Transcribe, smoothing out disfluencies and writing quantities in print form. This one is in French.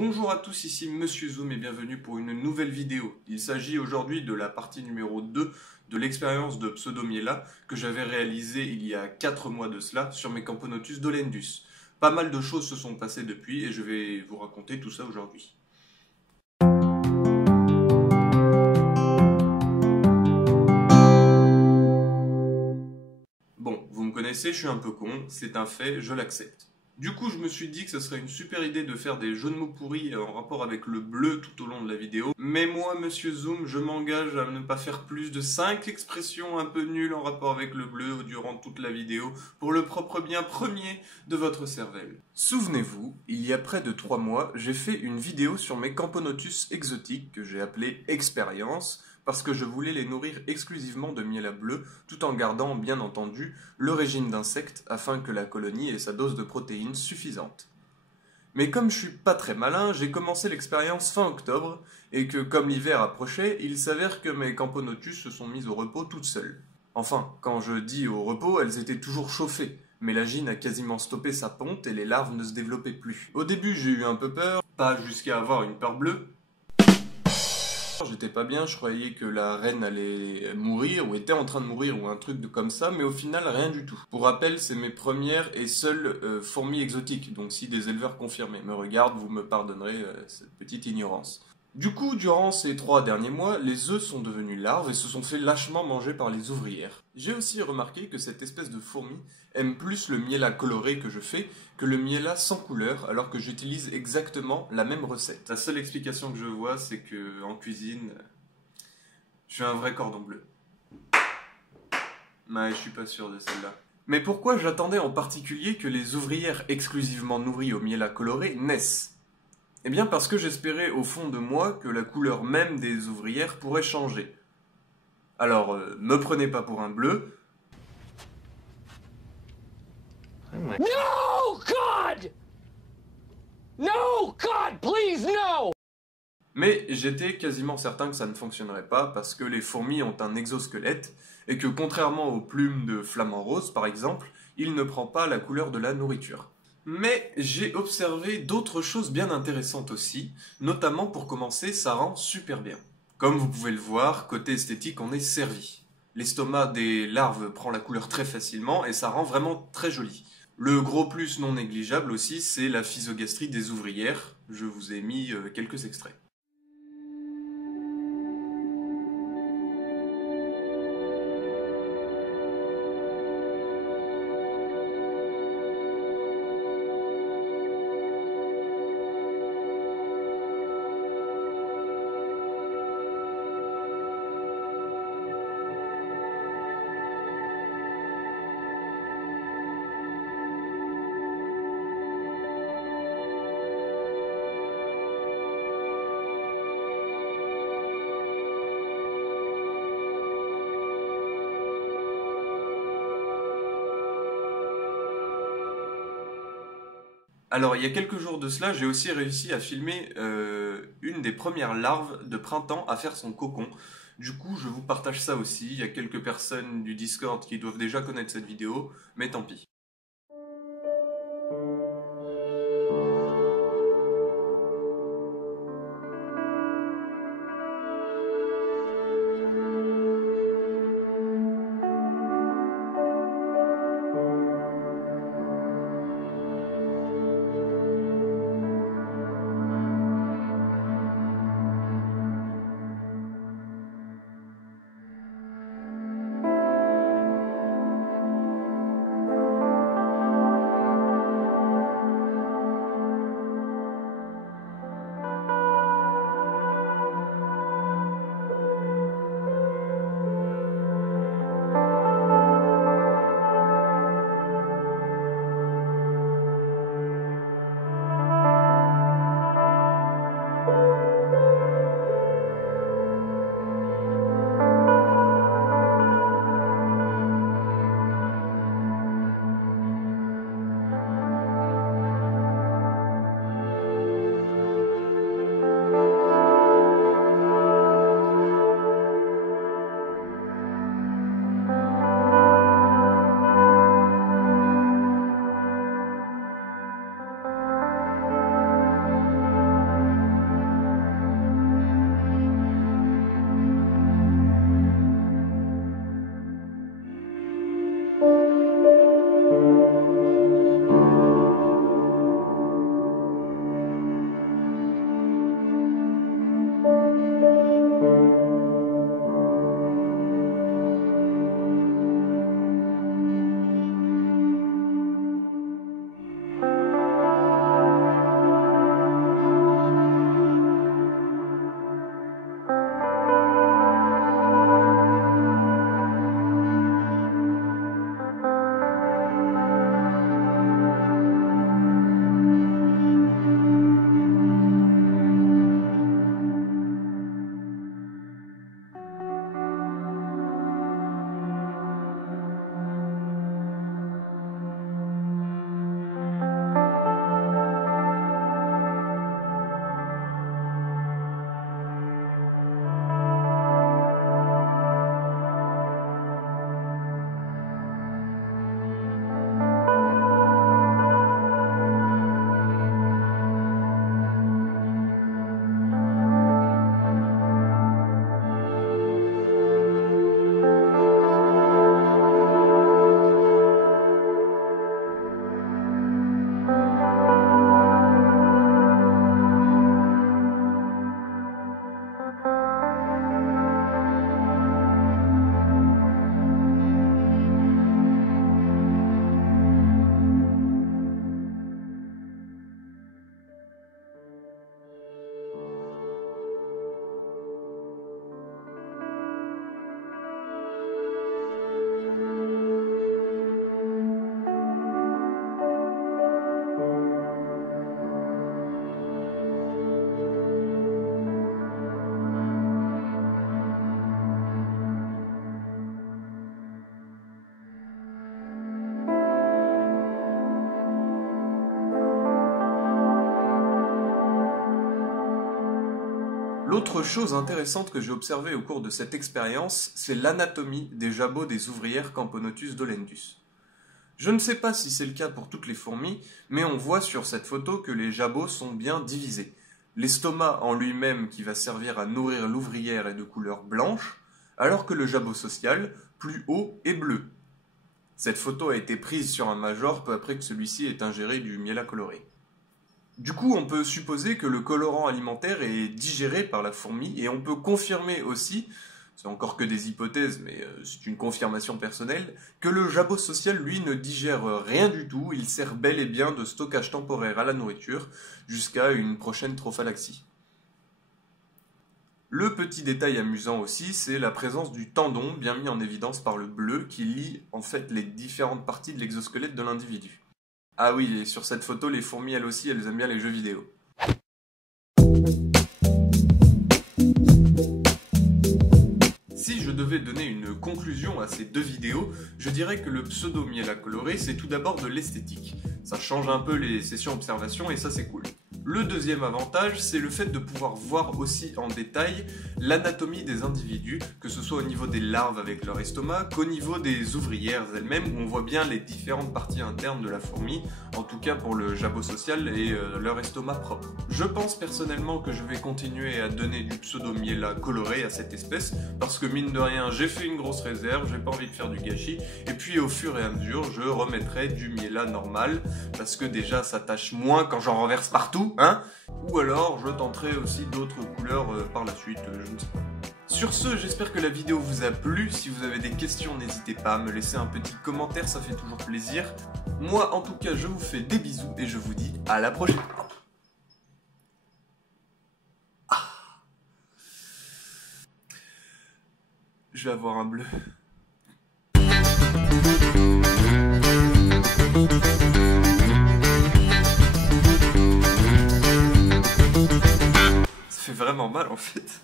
Bonjour à tous, ici Monsieur Zoom et bienvenue pour une nouvelle vidéo. Il s'agit aujourd'hui de la partie numéro 2 de l'expérience de Pseudomiela que j'avais réalisée il y a 4 mois de cela sur mes Camponotus dolendus. Pas mal de choses se sont passées depuis et je vais vous raconter tout ça aujourd'hui. Bon, vous me connaissez, je suis un peu con, c'est un fait, je l'accepte. Du coup, je me suis dit que ce serait une super idée de faire des jeux de mots pourris en rapport avec le bleu tout au long de la vidéo. Mais moi, Monsieur Zoom, je m'engage à ne pas faire plus de 5 expressions un peu nulles en rapport avec le bleu durant toute la vidéo pour le propre bien premier de votre cervelle. Souvenez-vous, il y a près de 3 mois, j'ai fait une vidéo sur mes Camponotus exotiques que j'ai appelée Expérience, parce que je voulais les nourrir exclusivement de miel à bleu, tout en gardant, bien entendu, le régime d'insectes afin que la colonie ait sa dose de protéines suffisante. Mais comme je suis pas très malin, j'ai commencé l'expérience fin octobre, et que comme l'hiver approchait, il s'avère que mes Camponotus se sont mises au repos toutes seules. Enfin, quand je dis au repos, elles étaient toujours chauffées, mais la gine a quasiment stoppé sa ponte et les larves ne se développaient plus. Au début j'ai eu un peu peur, pas jusqu'à avoir une peur bleue. J'étais pas bien, je croyais que la reine allait mourir, ou était en train de mourir, ou un truc comme ça, mais au final, rien du tout. Pour rappel, c'est mes premières et seules fourmis exotiques, donc si des éleveurs confirmés me regardent, vous me pardonnerez cette petite ignorance. Du coup, durant ces 3 derniers mois, les œufs sont devenus larves et se sont fait lâchement manger par les ouvrières. J'ai aussi remarqué que cette espèce de fourmi aime plus le miel à coloré que je fais que le miel à sans couleur, alors que j'utilise exactement la même recette. La seule explication que je vois, c'est que en cuisine, je suis un vrai cordon bleu. Mais je suis pas sûr de celle-là. Mais pourquoi j'attendais en particulier que les ouvrières exclusivement nourries au miel à coloré naissent ? Eh bien parce que j'espérais au fond de moi que la couleur même des ouvrières pourrait changer. Alors, me prenez pas pour un bleu. No, God! No, God, please, no! Mais j'étais quasiment certain que ça ne fonctionnerait pas parce que les fourmis ont un exosquelette et que contrairement aux plumes de flamant rose par exemple, il ne prend pas la couleur de la nourriture. Mais j'ai observé d'autres choses bien intéressantes aussi, notamment pour commencer, ça rend super bien. Comme vous pouvez le voir, côté esthétique, on est servi. L'estomac des larves prend la couleur très facilement et ça rend vraiment très joli. Le gros plus non négligeable aussi, c'est la physogastrie des ouvrières. Je vous ai mis quelques extraits. Alors, il y a quelques jours de cela, j'ai aussi réussi à filmer une des premières larves de printemps à faire son cocon. Du coup, je vous partage ça aussi. Il y a quelques personnes du Discord qui doivent déjà connaître cette vidéo, mais tant pis. L'autre chose intéressante que j'ai observée au cours de cette expérience, c'est l'anatomie des jabots des ouvrières Camponotus dolendus. Je ne sais pas si c'est le cas pour toutes les fourmis, mais on voit sur cette photo que les jabots sont bien divisés. L'estomac en lui-même qui va servir à nourrir l'ouvrière est de couleur blanche, alors que le jabot social, plus haut, est bleu. Cette photo a été prise sur un major peu après que celui-ci ait ingéré du miel à colorer. Du coup, on peut supposer que le colorant alimentaire est digéré par la fourmi et on peut confirmer aussi, c'est encore que des hypothèses mais c'est une confirmation personnelle, que le jabot social lui ne digère rien du tout, il sert bel et bien de stockage temporaire à la nourriture jusqu'à une prochaine trophalaxie. Le petit détail amusant aussi, c'est la présence du tendon bien mis en évidence par le bleu qui lie en fait les différentes parties de l'exosquelette de l'individu. Ah oui, et sur cette photo, les fourmis, elles aussi, elles aiment bien les jeux vidéo. Si je devais donner une conclusion à ces deux vidéos, je dirais que le pseudo-miel à colorer, c'est tout d'abord de l'esthétique. Ça change un peu les sessions observation et ça c'est cool. Le deuxième avantage, c'est le fait de pouvoir voir aussi en détail l'anatomie des individus, que ce soit au niveau des larves avec leur estomac, qu'au niveau des ouvrières elles-mêmes, où on voit bien les différentes parties internes de la fourmi, en tout cas pour le jabot social et leur estomac propre. Je pense personnellement que je vais continuer à donner du pseudo-miel à colorer à cette espèce, parce que mine de rien, j'ai fait une grosse réserve, j'ai pas envie de faire du gâchis, et puis au fur et à mesure, je remettrai du miel à normal, parce que déjà ça tâche moins quand j'en renverse partout, hein, ou alors je tenterai aussi d'autres couleurs par la suite, je ne sais pas. Sur ce, j'espère que la vidéo vous a plu. Si vous avez des questions, n'hésitez pas à me laisser un petit commentaire, ça fait toujours plaisir. Moi, en tout cas, je vous fais des bisous et je vous dis à la prochaine. Je vais avoir un bleu. Ça fait vraiment mal en fait.